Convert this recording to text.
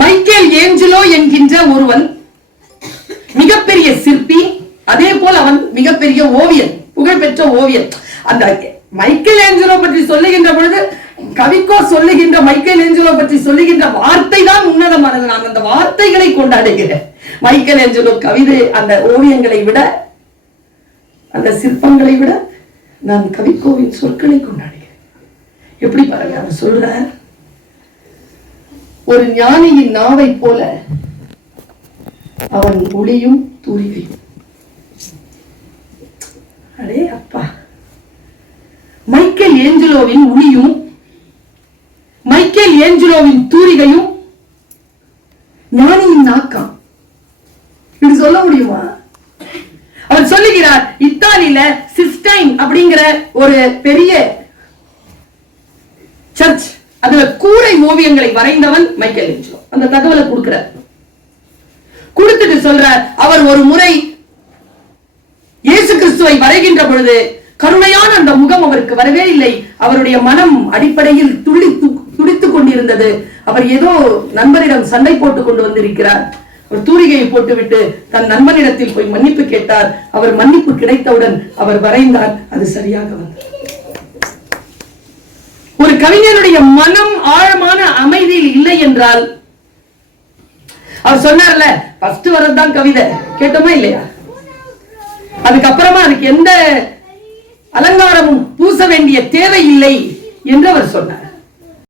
Michael Angelo என்கின்ற ஒருவன் மிகப்பெரிய சிற்பி அதே போல் அவன் மிகப்பெரிய ஓவியன் புகழ்பெற்ற ஓவியன். அந்த மைக்கேல் ஏஞ்சலோ பற்றி சொல்லுகின்ற பொழுது கவிக்கோ சொல்லுகின்ற மைக்கேல் ஏஞ்சலோ பற்றி சொல்லுகின்ற வார்த்தை தான் உன்னதமானது. நான் அந்த வார்த்தைகளை கொண்டாடுகிறேன். மைக்கேல் ஏஞ்சலோ கவிதை அந்த ஓவியங்களை விட அந்த சிற்பங்களை விட நான் கவிக்கோவின் சொற்களை கொண்டாடுகிறேன். எப்படி பாருங்க அவர் சொல்றேன் ஒரு ஞானியின் நாவை போல அவன் ஒளியும் தூரிகையும் அடே அப்பா. மைக்கேல் ஏஞ்சலோவின் ஒளியும் மைக்கேல் ஏஞ்சலோவின் தூரிகையும் ஞானியின் நாக்கம். இப்படி சொல்ல முடியுமா? அவர் சொல்லுகிறார் இத்தாலியில சிஸ்டைன் அப்படிங்கிற ஒரு பெரிய சர்ச் அதுல ஓவியங்களை வரைந்தவன் மைக்கேல் ஏஞ்சலோ அந்த தகவலை கொடுக்கிறார். கொடுத்துட்டு சொல்ற அவர் ஒரு முறை இயேசு கிறிஸ்துவை வரைகின்ற பொழுது கருணையான அந்த முகம் அவருக்கு வரவே இல்லை. அவருடைய மனம் அடிப்படையில் துள்ளி துடித்துக் கொண்டிருந்தது. அவர் ஏதோ நண்பரிடம் சண்டை போட்டுக் கொண்டு வந்திருக்கிறார். அவர் தூரிகையை போட்டுவிட்டு தன் நண்பனிடத்தில் போய் மன்னிப்பு கேட்டார். அவர் மன்னிப்பு கிடைத்தவுடன் அவர் வரைந்தார். அது சரியாக வந்தது. கவிஞனுடைய மனம் ஆழமான அமைதியில் இல்லை என்றால் அவர் சொன்னார்ல ஃபர்ஸ்ட் வரதுதான் கவிதை. கேட்டோமா இல்லையா? அதுக்கப்புறமா அதுக்கு எந்த அலங்காரமும் பூச வேண்டிய தேவை இல்லை என்று அவர் சொன்னார்.